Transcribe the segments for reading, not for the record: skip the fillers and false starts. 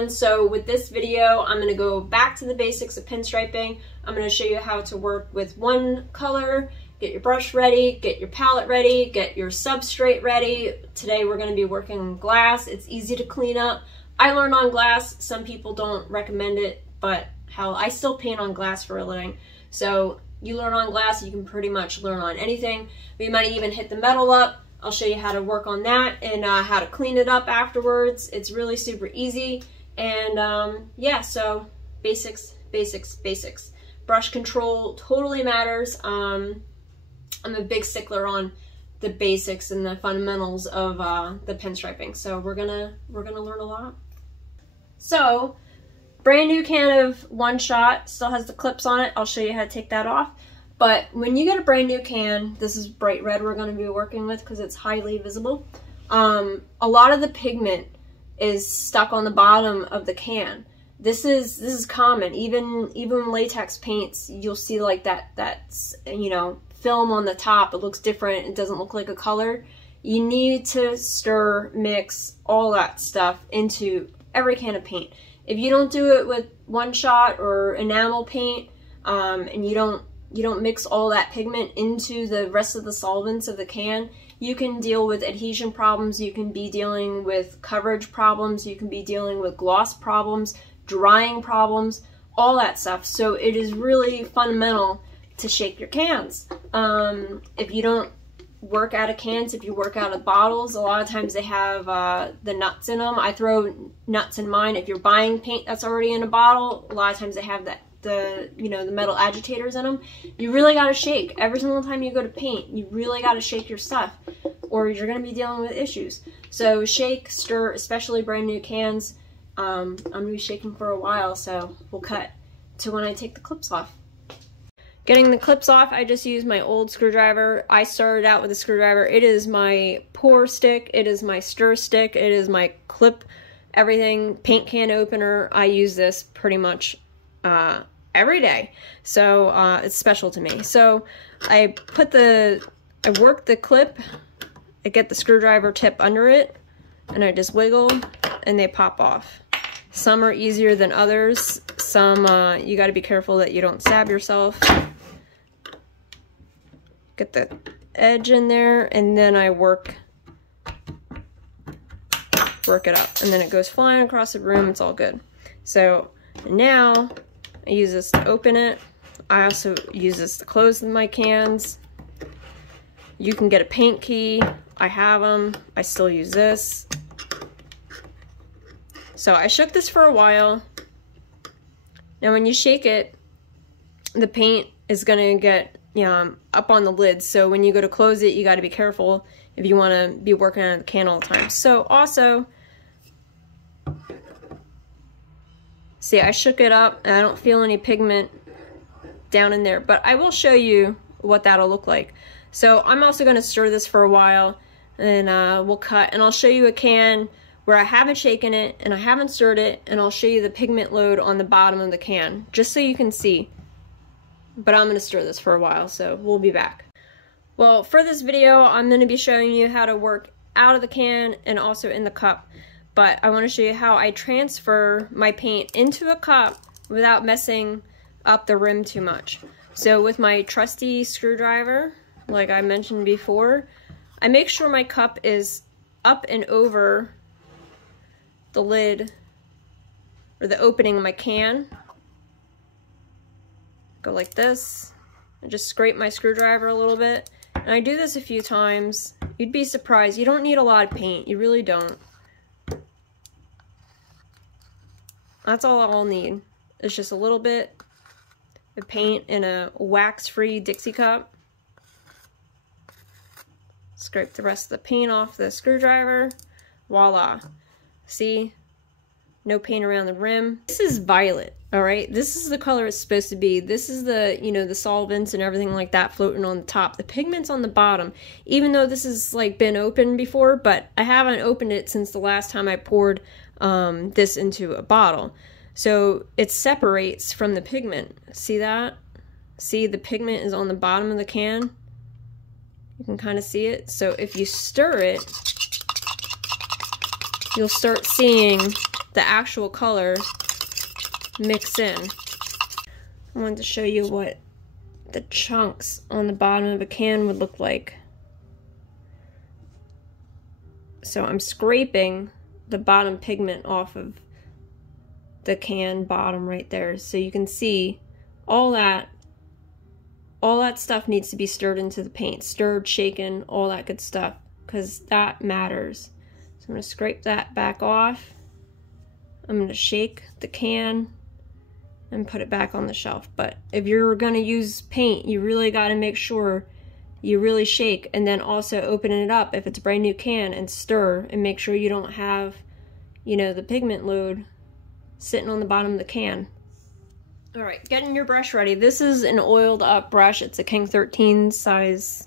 everyone. So with this video, I'm going to go back to the basics of pinstriping. I'm going to show you how to work with one color, get your brush ready, get your palette ready, get your substrate ready. Today we're going to be working on glass. It's easy to clean up. I learned on glass. Some people don't recommend it, but hell, I still paint on glass for a living. So you learn on glass, you can pretty much learn on anything. We might even hit the metal up. I'll show you how to work on that and how to clean it up afterwards. It's really super easy. And yeah, so basics, basics, basics. Brush control totally matters. I'm a big stickler on the basics and the fundamentals of the pinstriping. So we're gonna learn a lot. So brand new can of One Shot, still has the clips on it. I'll show you how to take that off. But when you get a brand new can, this is bright red we're going to be working with because it's highly visible. A lot of the pigment is stuck on the bottom of the can. This is common. Even latex paints, you'll see like that's film on the top. It looks different. It doesn't look like a color. You need to stir, mix all that stuff into every can of paint. If you don't do it with One Shot or enamel paint, and you don't mix all that pigment into the rest of the solvents of the can, you can deal with adhesion problems, you can be dealing with coverage problems, you can be dealing with gloss problems, drying problems, all that stuff. So it is really fundamental to shake your cans. If you don't work out of cans, if you work out of bottles, a lot of times they have the nuts in them. I throw nuts in mine. If you're buying paint that's already in a bottle, a lot of times they have the metal agitators in them. You really got to shake every single time you go to paint. You really got to shake your stuff or you're going to be dealing with issues. So shake, stir, especially brand new cans. I'm going to be shaking for a while, so we'll cut to when I take the clips off. Getting the clips off, I just used my old screwdriver. I started out with a screwdriver. It is my pour stick, it is my stir stick, it is my clip, everything, paint can opener. I use this pretty much every day, so it's special to me. So I work the clip, I get the screwdriver tip under it, and I just wiggle, and they pop off. Some are easier than others. Some you got to be careful that you don't stab yourself. Get the edge in there, and then I work it up, and then it goes flying across the room. It's all good. So now I use this to open it. I also use this to close my cans. You can get a paint key. I have them. I still use this. So I shook this for a while. Now when you shake it, the paint is going to get up on the lid. So when you go to close it, you got to be careful if you want to be working on the can all the time. So also, see, I shook it up and I don't feel any pigment down in there, but I will show you what that'll look like. So I'm also going to stir this for a while, and we'll cut, and I'll show you a can where I haven't shaken it and I haven't stirred it, and I'll show you the pigment load on the bottom of the can just so you can see. But I'm going to stir this for a while, so we'll be back. Well, for this video, I'm going to be showing you how to work out of the can and also in the cup. But I want to show you how I transfer my paint into a cup without messing up the rim too much. So with my trusty screwdriver, like I mentioned before, I make sure my cup is up and over the lid or the opening of my can. Go like this. I just scrape my screwdriver a little bit. And I do this a few times. You'd be surprised. You don't need a lot of paint. You really don't. That's all I'll need. It's just a little bit of paint in a wax-free Dixie cup. Scrape the rest of the paint off the screwdriver. Voila. See? No paint around the rim. This is violet, all right? This is the color it's supposed to be. This is the, the solvents and everything like that floating on the top. The pigment's on the bottom, even though this has like been opened before, but I haven't opened it since the last time I poured this into a bottle. So it separates from the pigment. See that? See, the pigment is on the bottom of the can. You can kind of see it. So if you stir it, you'll start seeing the actual color mix in. I wanted to show you what the chunks on the bottom of a can would look like. So I'm scraping the bottom pigment off of the can bottom right there, so you can see all that stuff needs to be stirred into the paint, stirred, shaken, all that good stuff, because that matters. So I'm going to scrape that back off. I'm going to shake the can and put it back on the shelf. But if you're going to use paint, you really got to make sure you really shake, and then also open it up if it's a brand new can and stir, and make sure you don't have, you know, the pigment load sitting on the bottom of the can. All right, getting your brush ready. This is an oiled up brush. It's a King 13 size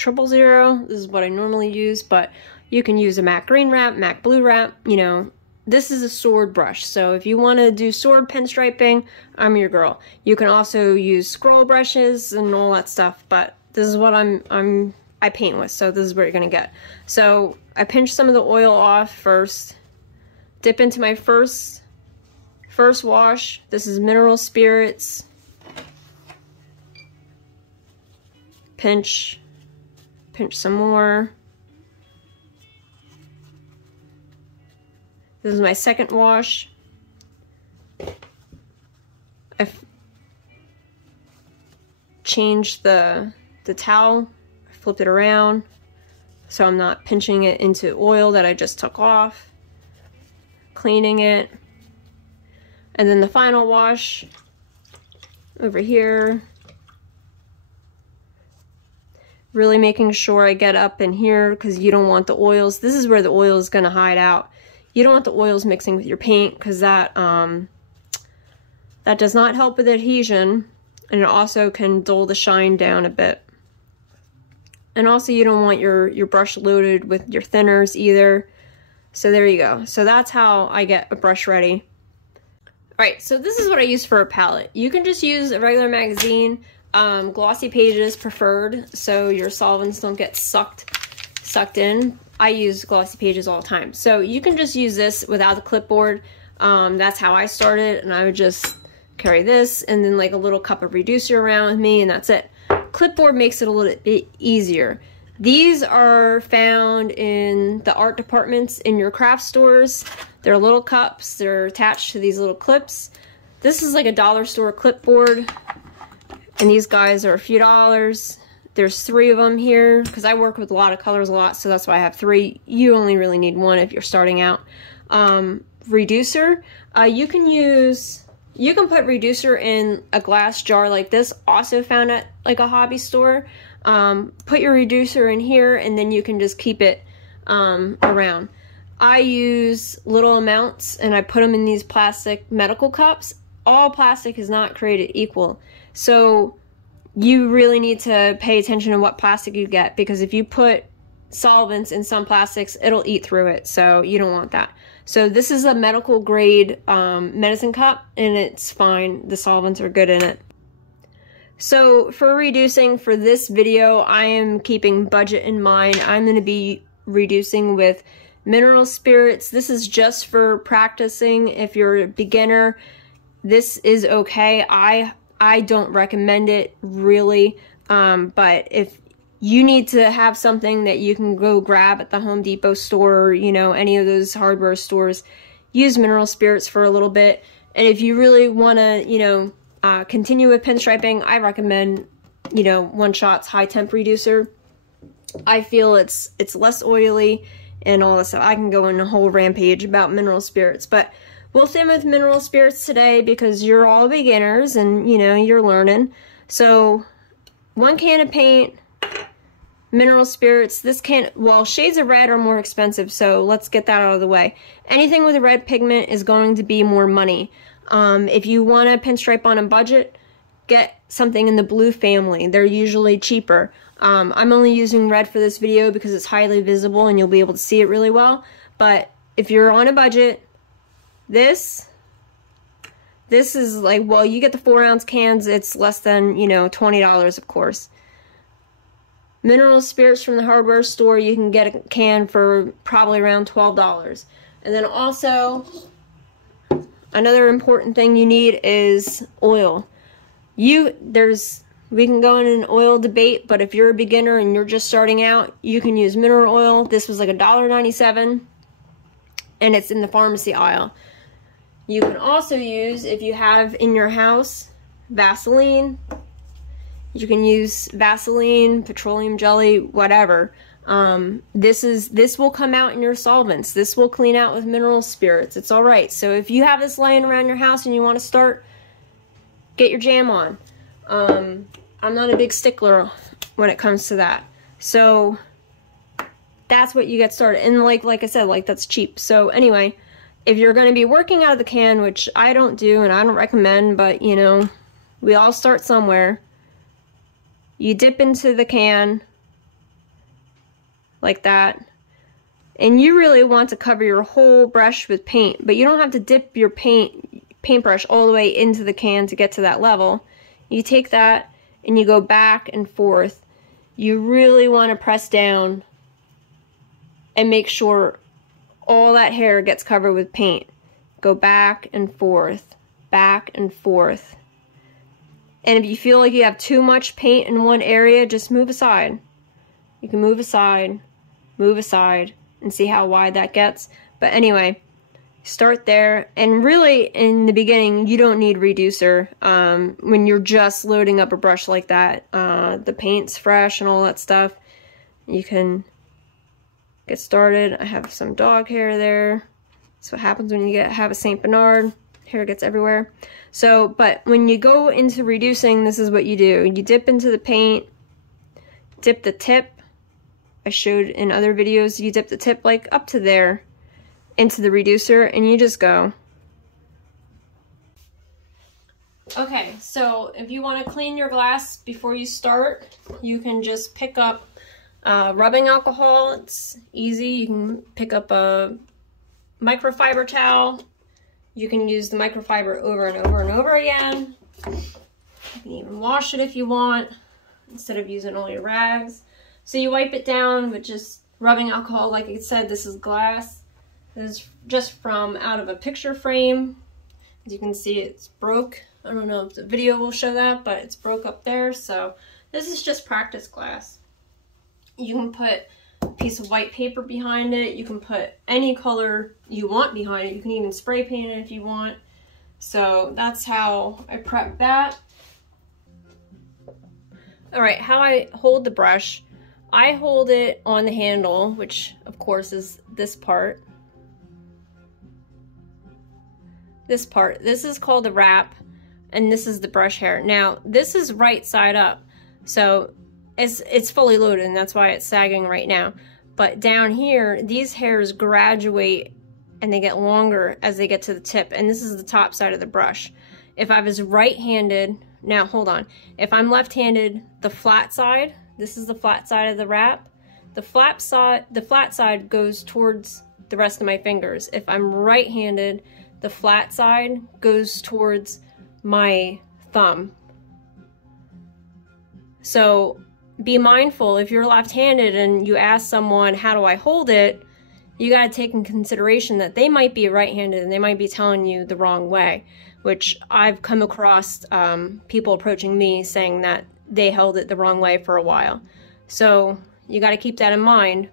000. This is what I normally use, but you can use a Mack green wrap, Mack blue wrap, you know. This is a sword brush, so if you want to do sword pinstriping, I'm your girl. You can also use scroll brushes and all that stuff, but this is what I paint with, so this is what you're gonna get. So I pinch some of the oil off first, dip into my first wash. This is mineral spirits. Pinch some more. This is my second wash. I've changed the towel, flipped it around so I'm not pinching it into oil that I just took off. Cleaning it. And then the final wash over here. Really making sure I get up in here, because you don't want the oils. This is where the oil is going to hide out. You don't want the oils mixing with your paint, because that does not help with adhesion, and it also can dull the shine down a bit. And also you don't want your brush loaded with your thinners either. So there you go. So that's how I get a brush ready. Alright, so this is what I use for a palette. You can just use a regular magazine. Glossy pages preferred, so your solvents don't get sucked in. I use glossy pages all the time. So you can just use this without the clipboard. That's how I started, and I would just carry this and then like a little cup of reducer around with me, and that's it. Clipboard makes it a little bit easier. These are found in the art departments in your craft stores. They're little cups. They're attached to these little clips. This is like a dollar store clipboard, and these guys are a few dollars. There's 3 of them here, because I work with a lot of colors a lot, so that's why I have 3. You only really need 1 if you're starting out. Reducer. You can put reducer in a glass jar like this, also found at like a hobby store. Put your reducer in here, and then you can just keep it around. I use little amounts, and I put them in these plastic medical cups. All plastic is not created equal, so you really need to pay attention to what plastic you get, because if you put solvents in some plastics, it'll eat through it, so you don't want that. So this is a medical grade medicine cup, and it's fine. The solvents are good in it. So for reducing for this video, I am keeping budget in mind. I'm going to be reducing with mineral spirits. This is just for practicing. If you're a beginner, this is okay. I don't recommend it really, but if you need to have something that you can go grab at the Home Depot store, or, you know, any of those hardware stores, use mineral spirits for a little bit. And if you really want to, you know, continue with pinstriping, I recommend, you know, One Shot's high temp reducer. I feel it's less oily and all this stuff. I can go on a whole rampage about mineral spirits, but we'll film with mineral spirits today because you're all beginners and, you know, you're learning. So 1 can of paint, mineral spirits. This can, well, shades of red are more expensive, so let's get that out of the way. Anything with a red pigment is going to be more money. If you want to pinstripe on a budget, get something in the blue family. They're usually cheaper. I'm only using red for this video because it's highly visible and you'll be able to see it really well. But if you're on a budget, this is like, well, you get the 4-ounce cans. It's less than, you know, $20, of course. Mineral spirits from the hardware store, you can get a can for probably around $12. And then also, another important thing you need is oil. We can go in an oil debate, but if you're a beginner and you're just starting out, you can use mineral oil. This was like $1.97, and it's in the pharmacy aisle. You can also use, if you have in your house, Vaseline. You can use Vaseline, petroleum jelly, whatever. This will come out in your solvents. This will clean out with mineral spirits. It's all right. So if you have this laying around your house and you want to start, get your jam on. I'm not a big stickler when it comes to that. So that's what you get started. And like I said, like, that's cheap. So anyway, if you're going to be working out of the can, which I don't do and I don't recommend, but you know, we all start somewhere. You dip into the can like that. And you really want to cover your whole brush with paint, but you don't have to dip your paintbrush all the way into the can to get to that level. You take that and you go back and forth. You really want to press down and make sure all that hair gets covered with paint. Go back and forth, back and forth. And if you feel like you have too much paint in one area, just move aside. You can move aside, and see how wide that gets. But anyway, start there. And really, in the beginning, you don't need reducer when you're just loading up a brush like that. The paint's fresh and all that stuff. You can get started. I have some dog hair there. That's what happens when you have a St. Bernard. Hair gets everywhere. So, but when you go into reducing, this is what you do. You dip into the paint, dip the tip. I showed in other videos, you dip the tip like up to there into the reducer, and you just go. Okay, so if you want to clean your glass before you start, you can just pick up rubbing alcohol. It's easy. You can pick up a microfiber towel. You can use the microfiber over and over and over again. You can even wash it if you want, instead of using all your rags. So you wipe it down with just rubbing alcohol. Like I said, this is glass. This is just from out of a picture frame. As you can see, it's broke. I don't know if the video will show that, but it's broke up there. So this is just practice glass. You can put a piece of white paper behind it. You can put any color you want behind it. You can even spray paint it if you want. So that's how I prep that. All right, how I hold the brush. I hold it on the handle, which of course is this part. This part. This is called the wrap, and this is the brush hair. Now, this is right side up, so it's fully loaded, and that's why it's sagging right now. But down here, these hairs graduate and they get longer as they get to the tip, and this is the top side of the brush. If I was right-handed, now hold on. If I'm left-handed, the flat side, this is the flat side of the wrap. The flat side goes towards the rest of my fingers. If I'm right-handed, the flat side goes towards my thumb. So be mindful, if you're left-handed and you ask someone, how do I hold it? You got to take in consideration that they might be right-handed and they might be telling you the wrong way, which I've come across people approaching me saying that they held it the wrong way for a while. So you got to keep that in mind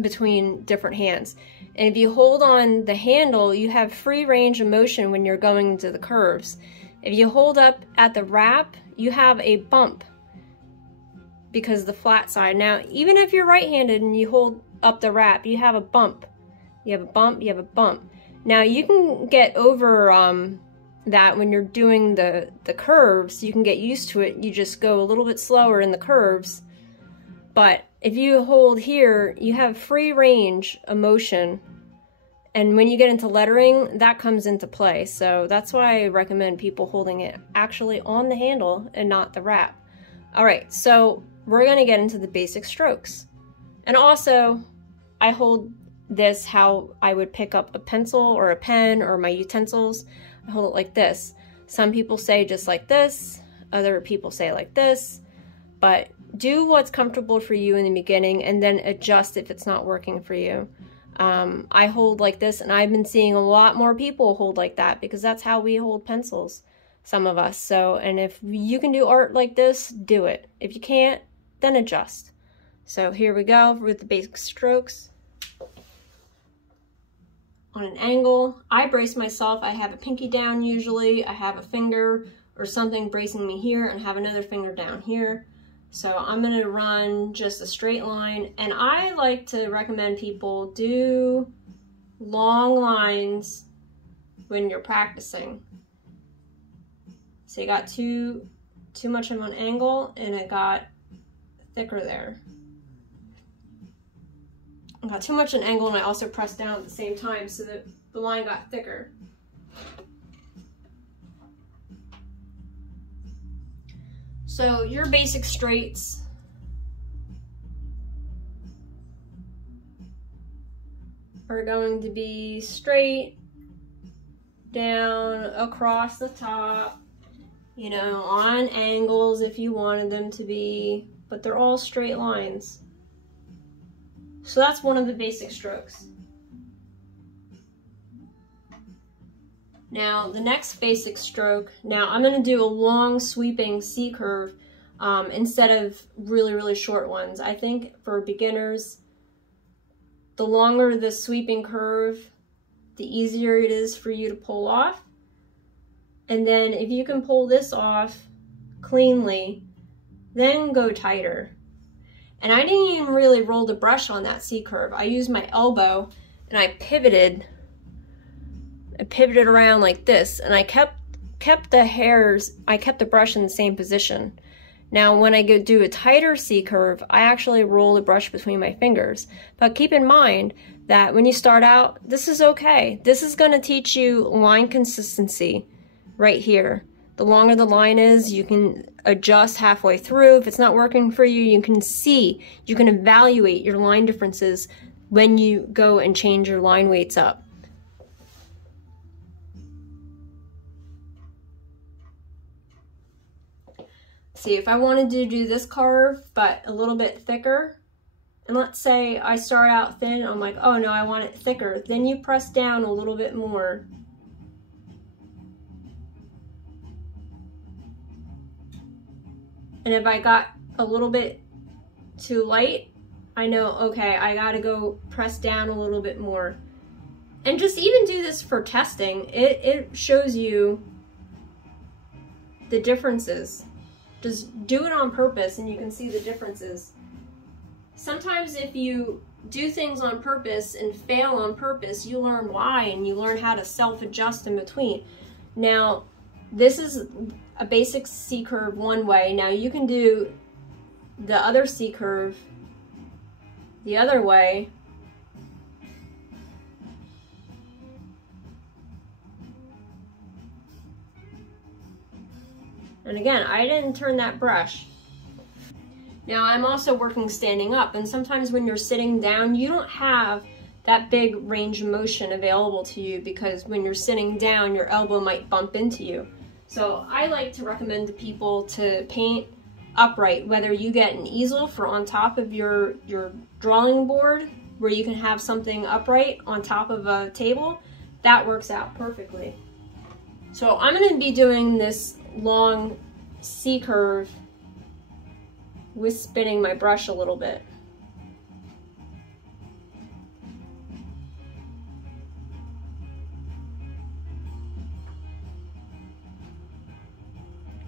between different hands. And if you hold on the handle, you have free range of motion when you're going into the curves. If you hold up at the wrap, you have a bump because the flat side. Now, even if you're right-handed and you hold up the wrap, you have a bump. You have a bump, you have a bump. Now, you can get over that when you're doing the curves. You can get used to it. You just go a little bit slower in the curves. But if you hold here, you have free range of motion. And when you get into lettering, that comes into play. So that's why I recommend people holding it actually on the handle and not the wrap. All right, so we're gonna get into the basic strokes. And also, I hold this how I would pick up a pencil or a pen or my utensils. I hold it like this. Some people say just like this, other people say like this, but do what's comfortable for you in the beginning and then adjust if it's not working for you. I hold like this, and I've been seeing a lot more people hold like that because that's how we hold pencils, some of us. So, and if you can do art like this, do it. If you can't, then adjust. So here we go with the basic strokes. On an angle, I brace myself. I have a pinky down usually. I have a finger or something bracing me here and have another finger down here. So I'm gonna run just a straight line, and I like to recommend people do long lines when you're practicing. So you got too much of an angle and it got thicker there. I got too much an angle, and I also pressed down at the same time so that the line got thicker. So your basic straights are going to be straight down across the top, you know, on angles if you wanted them to be, but they're all straight lines. So that's one of the basic strokes. Now the next basic stroke, now I'm going to do a long sweeping C curve instead of really short ones. I think for beginners, the longer the sweeping curve, the easier it is for you to pull off. And then if you can pull this off cleanly, then go tighter. And I didn't even really roll the brush on that C curve. I used my elbow and I pivoted around like this, and I kept the hairs, I kept the brush in the same position. Now when I go do a tighter C curve, I actually roll the brush between my fingers. But keep in mind that when you start out, this is okay. This is going to teach you line consistency right here. The longer the line is, you can adjust halfway through. If it's not working for you, you can see, you can evaluate your line differences when you go and change your line weights up. See, if I wanted to do this curve, but a little bit thicker, and let's say I start out thin, I'm like, oh no, I want it thicker, then you press down a little bit more. And if I got a little bit too light, I know, okay, I gotta go press down a little bit more. And just even do this for testing. It shows you the differences. Just do it on purpose and you can see the differences. Sometimes if you do things on purpose and fail on purpose, you learn why and you learn how to self-adjust in between. Now, this is a basic C curve one way. Now you can do the other C curve the other way. And again, I didn't turn that brush. Now I'm also working standing up, and sometimes when you're sitting down, you don't have that big range of motion available to you because when you're sitting down, your elbow might bump into you. So I like to recommend to people to paint upright, whether you get an easel for on top of your drawing board where you can have something upright on top of a table, that works out perfectly. So I'm going to be doing this long C curve with spinning my brush a little bit.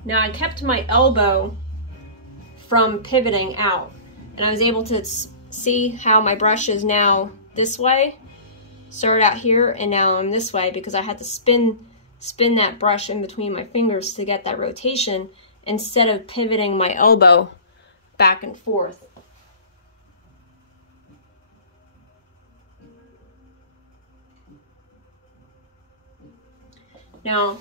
Now I kept my elbow from pivoting out, and I was able to see how my brush is now this way. Started out here and now I'm this way because I had to spin that brush in between my fingers to get that rotation instead of pivoting my elbow back and forth. Now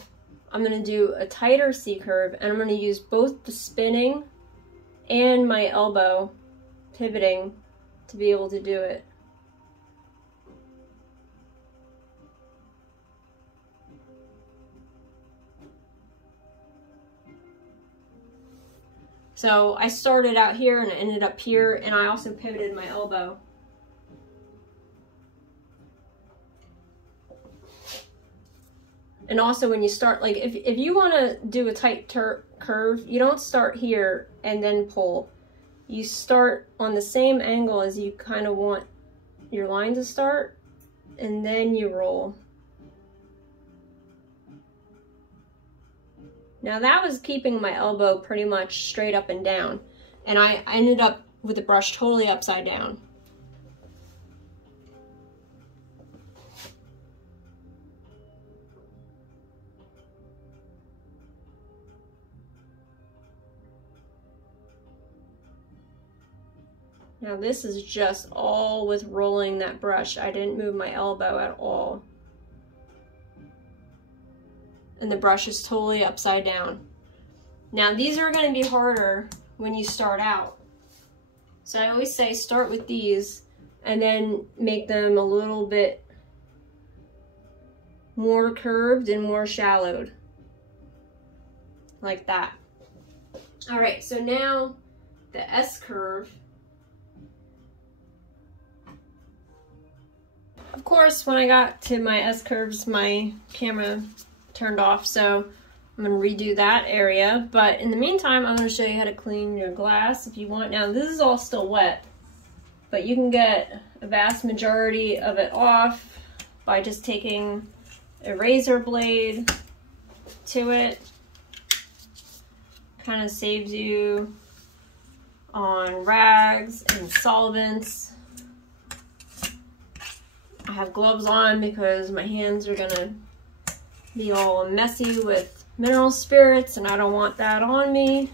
I'm going to do a tighter C curve, and I'm going to use both the spinning and my elbow pivoting to be able to do it. So I started out here and I ended up here, and I also pivoted my elbow. And also when you start, like if you want to do a tight curve, you don't start here and then pull. You start on the same angle as you kind of want your line to start, and then you roll. Now that was keeping my elbow pretty much straight up and down, and I ended up with the brush totally upside down. Now this is just all with rolling that brush. I didn't move my elbow at all. And the brush is totally upside down. Now these are going to be harder when you start out. So I always say start with these and then make them a little bit more curved and more shallowed. Like that. Alright, so now the S curve. Of course, when I got to my S curves, my camera turned off, so I'm going to redo that area. But in the meantime, I'm going to show you how to clean your glass if you want. Now, this is all still wet, but you can get a vast majority of it off by just taking a razor blade to it. Kind of saves you on rags and solvents. I have gloves on because my hands are gonna be all messy with mineral spirits and I don't want that on me.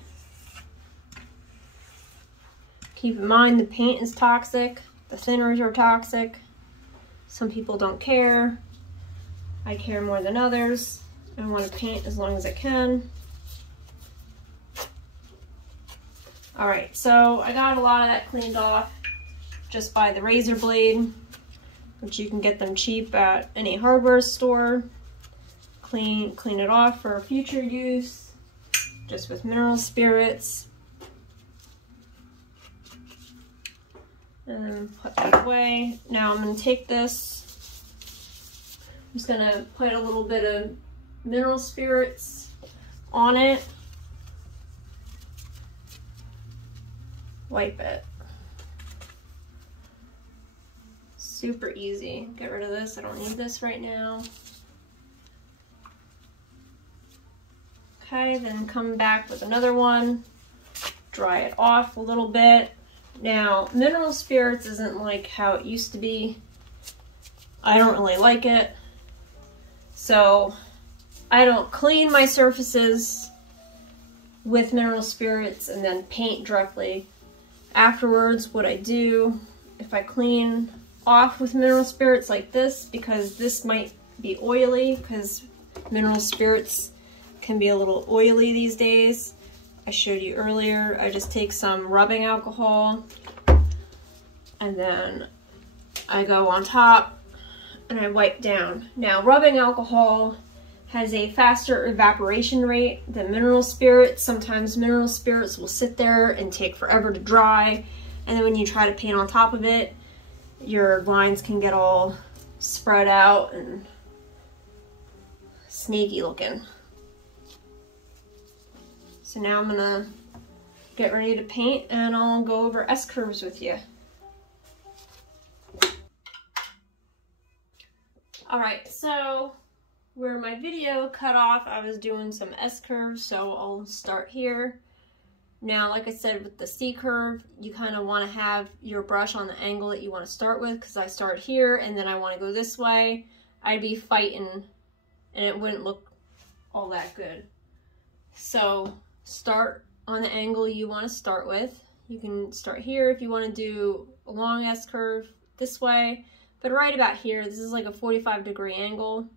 Keep in mind the paint is toxic, the thinners are toxic. Some people don't care. I care more than others. I want to paint as long as I can. Alright, so I got a lot of that cleaned off just by the razor blade, which you can get them cheap at any hardware store. Clean it off for future use, just with mineral spirits. And then put that away. Now I'm going to take this, I'm just going to put a little bit of mineral spirits on it. Wipe it. Super easy. Get rid of this. I don't need this right now. Okay, then come back with another one. Dry it off a little bit. Now, mineral spirits isn't like how it used to be. I don't really like it. So, I don't clean my surfaces with mineral spirits and then paint directly. Afterwards, what I do, if I clean off with mineral spirits like this, because this might be oily, because mineral spirits can be a little oily these days. I showed you earlier, I just take some rubbing alcohol and then I go on top and I wipe down. Now, rubbing alcohol has a faster evaporation rate than mineral spirits. Sometimes mineral spirits will sit there and take forever to dry, and then when you try to paint on top of it, your lines can get all spread out and snaky looking. So now I'm gonna get ready to paint and I'll go over S curves with you. Alright, so where my video cut off, I was doing some S curves, so I'll start here. Now, like I said, with the C curve, you kind of want to have your brush on the angle that you want to start with, because I start here and then I want to go this way. I'd be fighting and it wouldn't look all that good. So start on the angle you want to start with. You can start here if you want to do a long S curve this way, but right about here, this is like a 45-degree angle.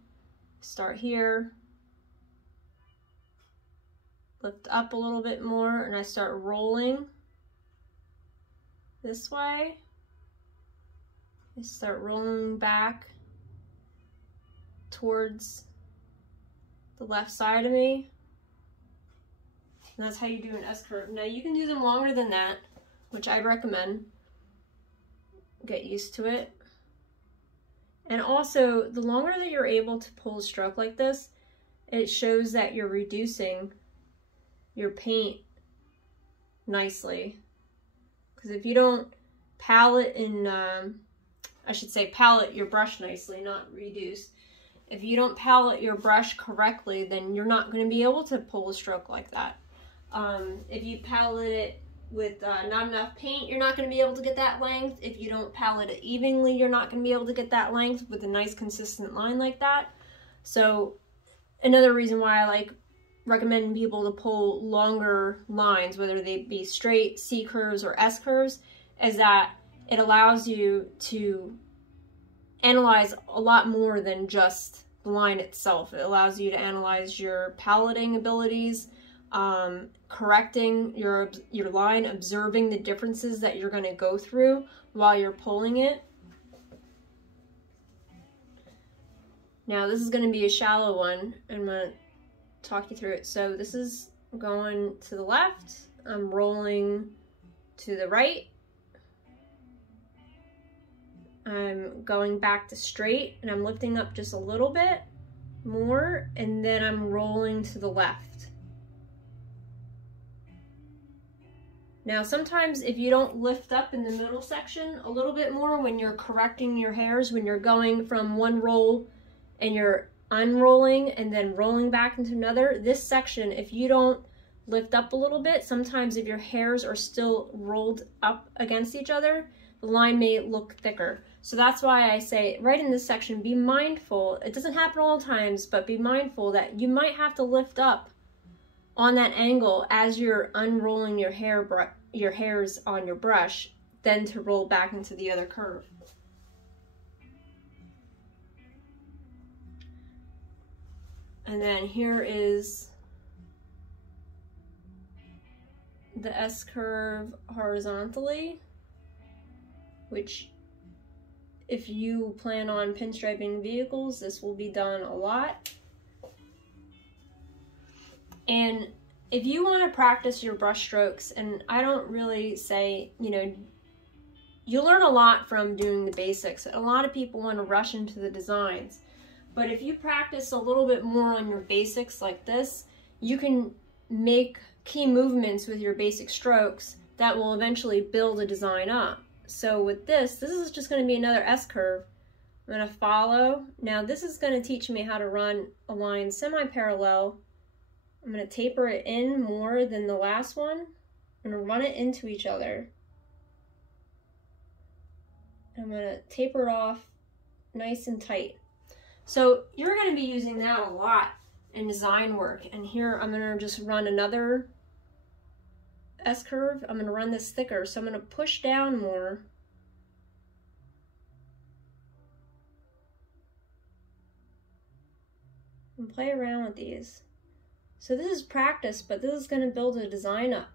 Start here. Lift up a little bit more and I start rolling this way. I start rolling back towards the left side of me. And that's how you do an S curve. Now you can do them longer than that, which I recommend. Get used to it. And also, the longer that you're able to pull a stroke like this, it shows that you're reducing your paint nicely. Because if you don't palette and, I should say palette your brush nicely, not reduce. If you don't palette your brush correctly, then you're not going to be able to pull a stroke like that. If you palette it with not enough paint, you're not going to be able to get that length. If you don't palette it evenly, you're not going to be able to get that length with a nice consistent line like that. So another reason why I like recommending people to pull longer lines, whether they be straight, C curves, or S curves, is that it allows you to analyze a lot more than just the line itself. It allows you to analyze your paletting abilities, correcting your line, observing the differences that you're going to go through while you're pulling it. Now this is going to be a shallow one. I'm going to talk you through it. So this is going to the left. I'm rolling to the right. I'm going back to straight, and I'm lifting up just a little bit more, and then I'm rolling to the left. Now sometimes if you don't lift up in the middle section a little bit more when you're correcting your hairs, when you're going from one roll and you're unrolling and then rolling back into another, this section, if you don't lift up a little bit, sometimes if your hairs are still rolled up against each other, the line may look thicker. So that's why I say right in this section, be mindful. It doesn't happen all times, but be mindful that you might have to lift up on that angle as you're unrolling your hairs on your brush, then to roll back into the other curve. And then here is the S curve horizontally, which if you plan on pinstriping vehicles, this will be done a lot. And if you want to practice your brush strokes, and I don't really say, you know, you learn a lot from doing the basics. A lot of people want to rush into the designs. But if you practice a little bit more on your basics like this, you can make key movements with your basic strokes that will eventually build a design up. So with this is just going to be another S curve. I'm going to follow. Now this is going to teach me how to run a line semi-parallel. I'm going to taper it in more than the last one. I'm going to run it into each other. I'm going to taper it off nice and tight. So you're going to be using that a lot in design work. And here I'm going to just run another S curve. I'm going to run this thicker, so I'm going to push down more. And play around with these. So this is practice, but this is going to build a design up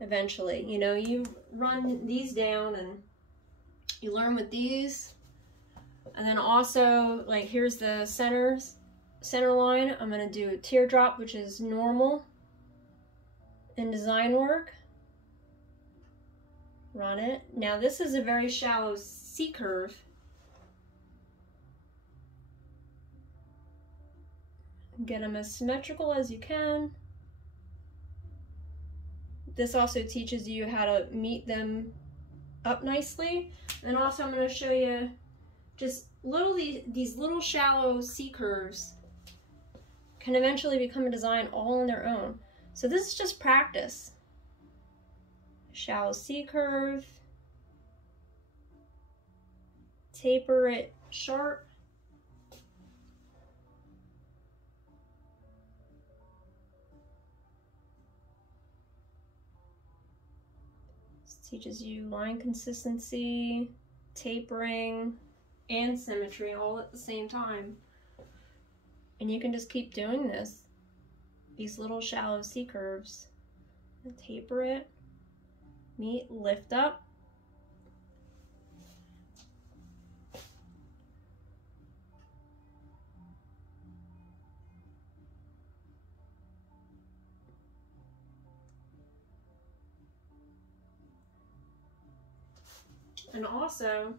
eventually. You know, you run these down and you learn with these. And then also, like, here's the center line. I'm going to do a teardrop, which is normal in design work. Run it. Now this is a very shallow C curve. Get them as symmetrical as you can. This also teaches you how to meet them up nicely. And also I'm going to show you just these little shallow C curves can eventually become a design all on their own. So this is just practice. Shallow C curve, taper it sharp. This teaches you line consistency, tapering, and symmetry all at the same time. And you can just keep doing this. These little shallow C curves. And taper it, meet, lift up. And also,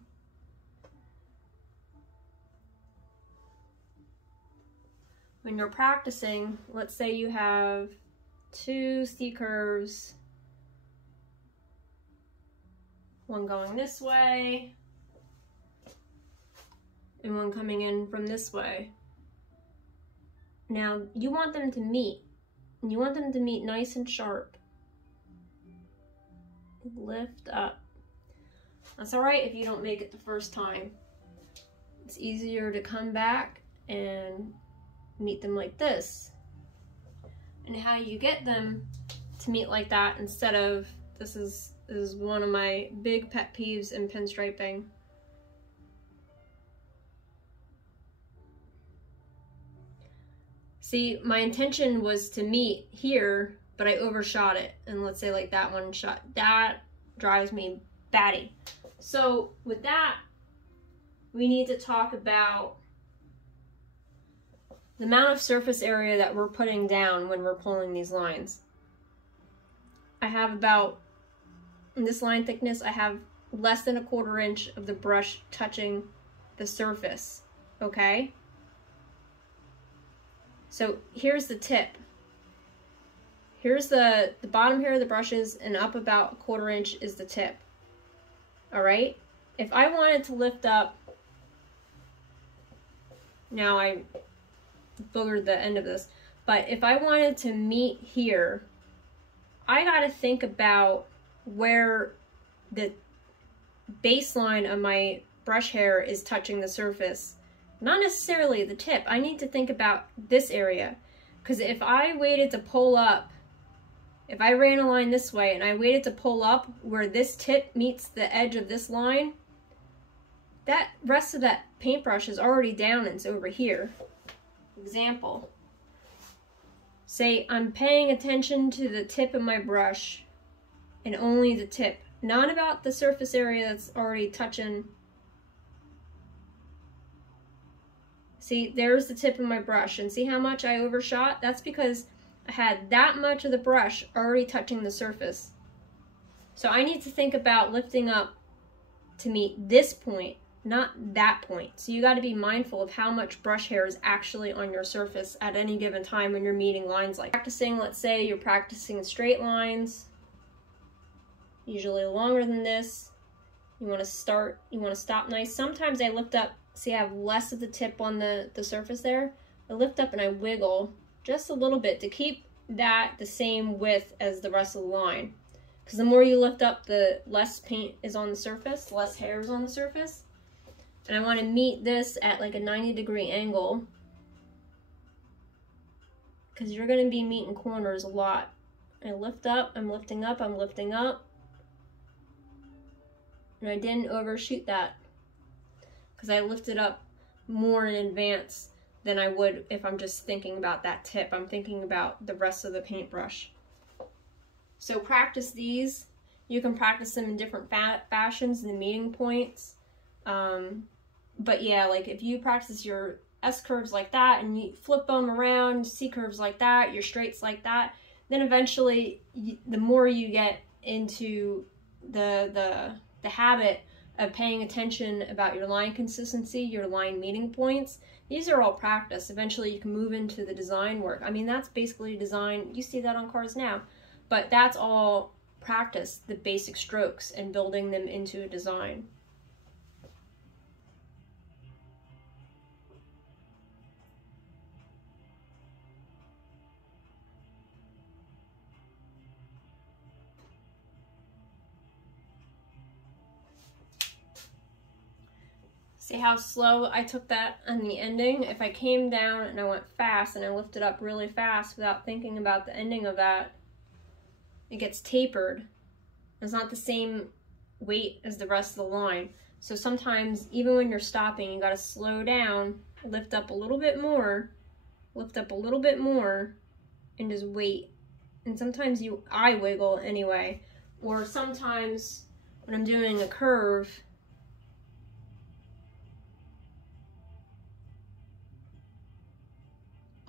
when you're practicing, let's say you have two C curves, one going this way and one coming in from this way. Now you want them to meet, and you want them to meet nice and sharp. Lift up. That's all right if you don't make it the first time. It's easier to come back and meet them like this. And how you get them to meet like that instead of, this is one of my big pet peeves in pinstriping. See, my intention was to meet here, but I overshot it. And let's say like that one shot, that drives me batty. So with that, we need to talk about the amount of surface area that we're putting down when we're pulling these lines. I have about, in this line thickness, I have less than 1/4 inch of the brush touching the surface, okay? So here's the tip. Here's the bottom here of the brushes, and up about 1/4 inch is the tip, all right? If I wanted to lift up, now I boogered the end of this, but if I wanted to meet here, I gotta think about where the baseline of my brush hair is touching the surface, not necessarily the tip. I need to think about this area, because if I waited to pull up, if I ran a line this way and I waited to pull up where this tip meets the edge of this line, that rest of that paintbrush is already down and it's over here. Example, say I'm paying attention to the tip of my brush and only the tip, not about the surface area that's already touching. See, there's the tip of my brush, and see how much I overshot? That's because I had that much of the brush already touching the surface. So I need to think about lifting up to meet this point, not that point. So you got to be mindful of how much brush hair is actually on your surface at any given time when you're meeting lines like practicing. Let's say you're practicing straight lines, usually longer than this. You want to stop nice. Sometimes I lift up, see I have less of the tip on the surface there. I lift up and I wiggle just a little bit to keep that the same width as the rest of the line. Because the more you lift up, the less paint is on the surface, less hair is on the surface. And I want to meet this at like a 90-degree angle, because you're going to be meeting corners a lot. I lift up, I'm lifting up, I'm lifting up. And I didn't overshoot that, because I lifted up more in advance than I would if I'm just thinking about that tip. I'm thinking about the rest of the paintbrush. So practice these. You can practice them in different fashions, the meeting points. But yeah, like if you practice your S curves like that and you flip them around, C curves like that, your straights like that, then eventually the more you get into the habit of paying attention about your line consistency, your line meeting points, these are all practice. Eventually you can move into the design work. I mean, that's basically design. You see that on cards now, but that's all practice, the basic strokes and building them into a design. See how slow I took that on the ending? If I came down and I went fast and I lifted up really fast without thinking about the ending of that, it gets tapered. It's not the same weight as the rest of the line. So sometimes, even when you're stopping, you gotta slow down, lift up a little bit more, lift up a little bit more, and just wait. And sometimes I wiggle anyway. Or sometimes when I'm doing a curve,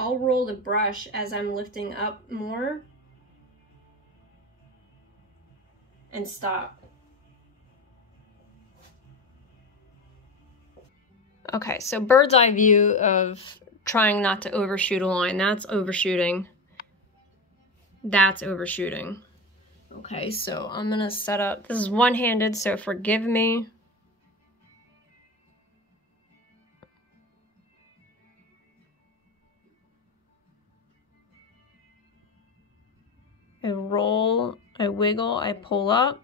I'll roll the brush as I'm lifting up more and stop. Okay, so bird's eye view of trying not to overshoot a line. That's overshooting. That's overshooting. Okay, so I'm gonna set up, this is one-handed, so forgive me. I roll, I wiggle, I pull up.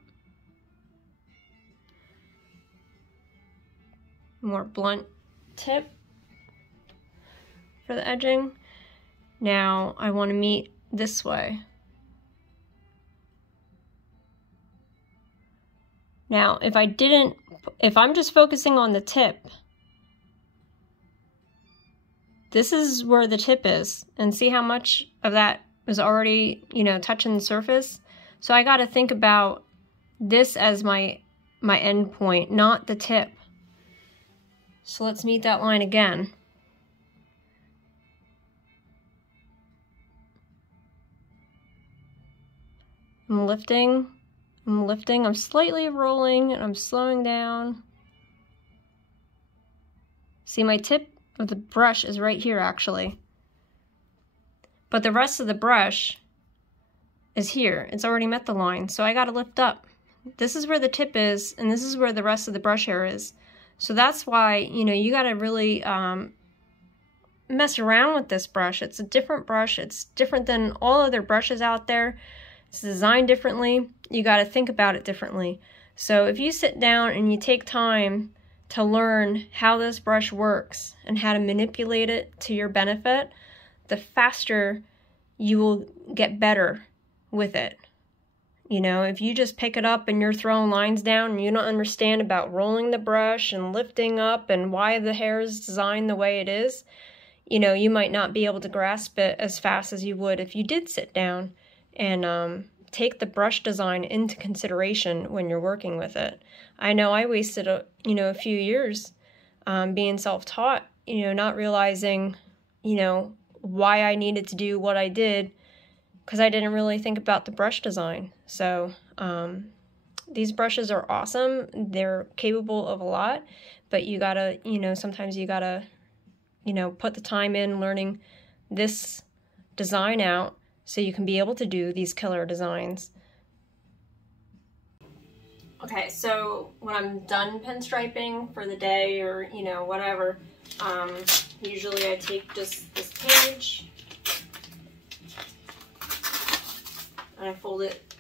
More blunt tip for the edging. Now I want to meet this way. Now if I'm just focusing on the tip, this is where the tip is, and see how much of that is already, you know, touching the surface. So I got to think about this as my end point, not the tip. So let's meet that line again. I'm lifting, I'm slightly rolling, and I'm slowing down. See, my tip of the brush is right here actually. But the rest of the brush is here. It's already met the line, so I gotta lift up. This is where the tip is, and this is where the rest of the brush hair is. So that's why, you know, you gotta really mess around with this brush. It's a different brush. It's different than all other brushes out there. It's designed differently. You gotta think about it differently. So if you sit down and you take time to learn how this brush works and how to manipulate it to your benefit, the faster you will get better with it. You know, if you just pick it up and you're throwing lines down and you don't understand about rolling the brush and lifting up and why the hair is designed the way it is, you know, you might not be able to grasp it as fast as you would if you did sit down and take the brush design into consideration when you're working with it. I know I wasted a few years being self-taught, you know, not realizing, you know, why I needed to do what I did, because I didn't really think about the brush design. So these brushes are awesome. They're capable of a lot, but you gotta, you know, sometimes you gotta, you know, put the time in learning this design out so you can be able to do these killer designs. Okay, so when I'm done pinstriping for the day or, you know, whatever, usually I take just this page and I fold it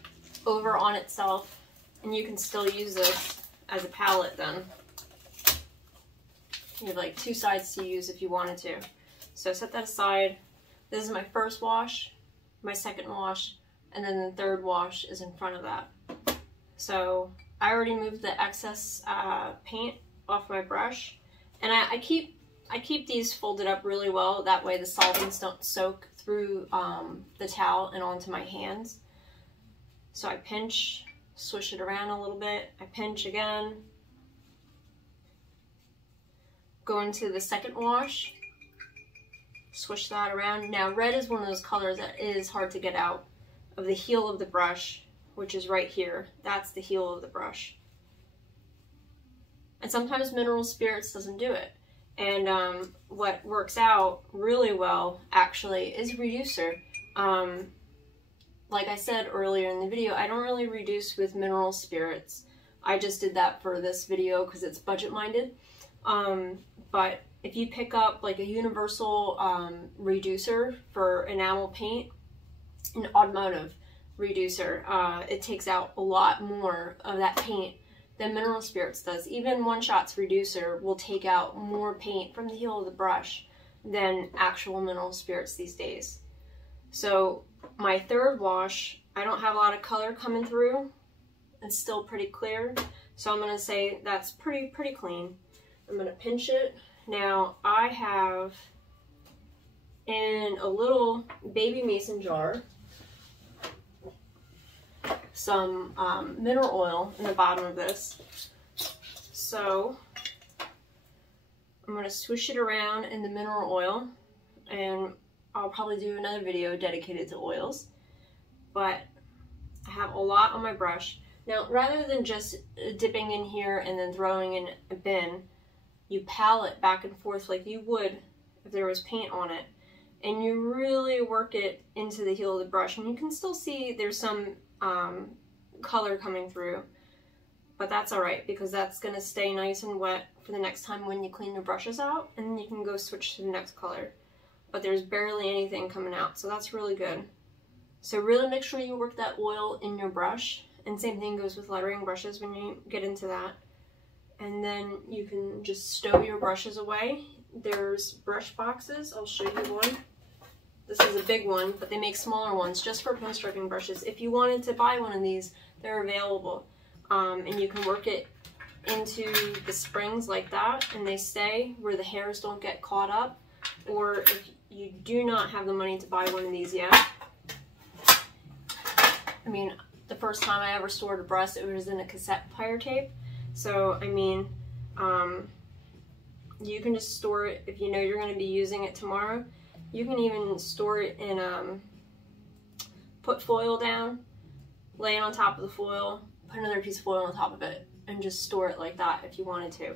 over on itself, and you can still use this as a palette then. You have like two sides to use if you wanted to. So set that aside. This is my first wash, my second wash, and then the third wash is in front of that. So I already moved the excess paint off my brush, and I keep these folded up really well. That way the solvents don't soak through the towel and onto my hands. So I pinch, swish it around a little bit, I pinch again, go into the second wash, swish that around. Now red is one of those colors that is hard to get out of the heel of the brush, which is right here. That's the heel of the brush. And sometimes Mineral Spirits doesn't do it. And what works out really well actually is reducer. Like I said earlier in the video, I don't really reduce with Mineral Spirits. I just did that for this video because it's budget minded. But if you pick up like a universal reducer for enamel paint, an automotive reducer, it takes out a lot more of that paint than Mineral Spirits does. Even One Shot's reducer will take out more paint from the heel of the brush than actual Mineral Spirits these days. So my third wash, I don't have a lot of color coming through. It's still pretty clear. So I'm gonna say that's pretty clean. I'm gonna pinch it. Now I have in a little baby mason jar some mineral oil in the bottom of this. So I'm gonna swish it around in the mineral oil, and I'll probably do another video dedicated to oils, but I have a lot on my brush. Now, rather than just dipping in here and then throwing in a bin, you palette back and forth like you would if there was paint on it, and you really work it into the heel of the brush, and you can still see there's some color coming through, but that's alright because that's going to stay nice and wet for the next time when you clean your brushes out, and then you can go switch to the next color. But there's barely anything coming out, so that's really good. So really make sure you work that oil in your brush, and same thing goes with lettering brushes when you get into that. And then you can just stow your brushes away. There's brush boxes, I'll show you one. This is a big one, but they make smaller ones just for pinstriping brushes. If you wanted to buy one of these, they're available. And you can work it into the springs like that, and they stay where the hairs don't get caught up. Or if you do not have the money to buy one of these yet, I mean, the first time I ever stored a brush, it was in a cassette plier tape. So, I mean, you can just store it if you know you're going to be using it tomorrow. You can even store it in, put foil down, lay it on top of the foil, put another piece of foil on top of it, and just store it like that if you wanted to.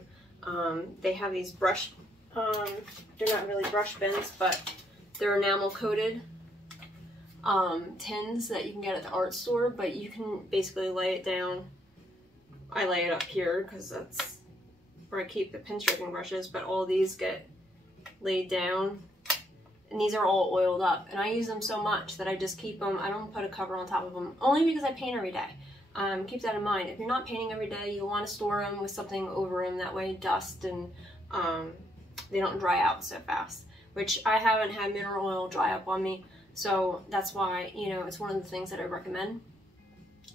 They have these brush, they're not really brush bins, but they're enamel coated tins that you can get at the art store, but you can basically lay it down. I lay it up here because that's where I keep the pinstriping brushes, but all these get laid down, and these are all oiled up, and I use them so much that I just keep them. I don't put a cover on top of them, only because I paint every day. Keep that in mind. If you're not painting every day, you want to store them with something over them, that way dust and they don't dry out so fast, which I haven't had mineral oil dry up on me, so that's why, you know, it's one of the things that I recommend.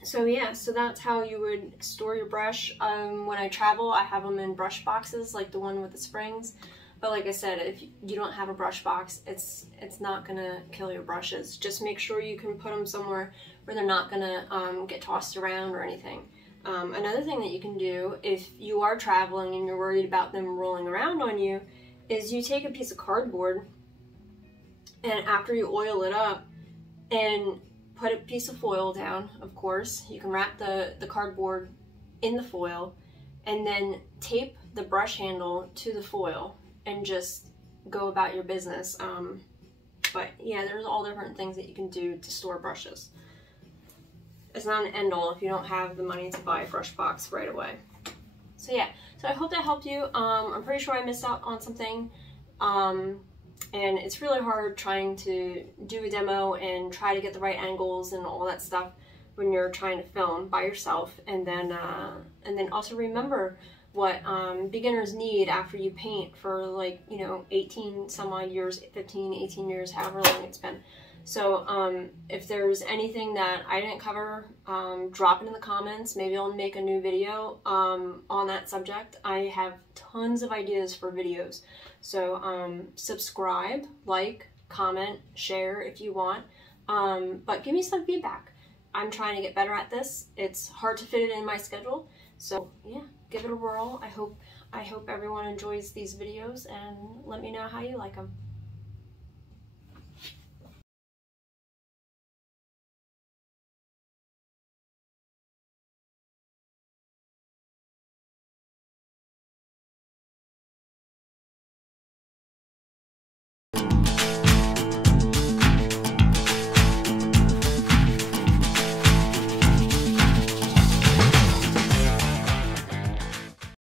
So yeah, so that's how you would store your brush. When I travel, I have them in brush boxes, like the one with the springs. But like I said, if you don't have a brush box, it's not gonna kill your brushes. Just make sure you can put them somewhere where they're not gonna get tossed around or anything. Another thing that you can do if you are traveling and you're worried about them rolling around on you is you take a piece of cardboard, and after you oil it up and put a piece of foil down, of course, you can wrap the cardboard in the foil and then tape the brush handle to the foil and just go about your business. But yeah, there's all different things that you can do to store brushes. It's not an end all if you don't have the money to buy a brush box right away. So yeah, so I hope that helped you. I'm pretty sure I missed out on something. And it's really hard trying to do a demo and try to get the right angles and all that stuff when you're trying to film by yourself. And then also remember what beginners need after you paint for, like, you know, 18 some odd years, 15, 18 years, however long it's been. So if there's anything that I didn't cover, drop it in the comments. Maybe I'll make a new video on that subject. I have tons of ideas for videos. So subscribe, like, comment, share if you want. But give me some feedback. I'm trying to get better at this. It's hard to fit it in my schedule. So yeah, give it a whirl. I hope everyone enjoys these videos, and let me know how you like them.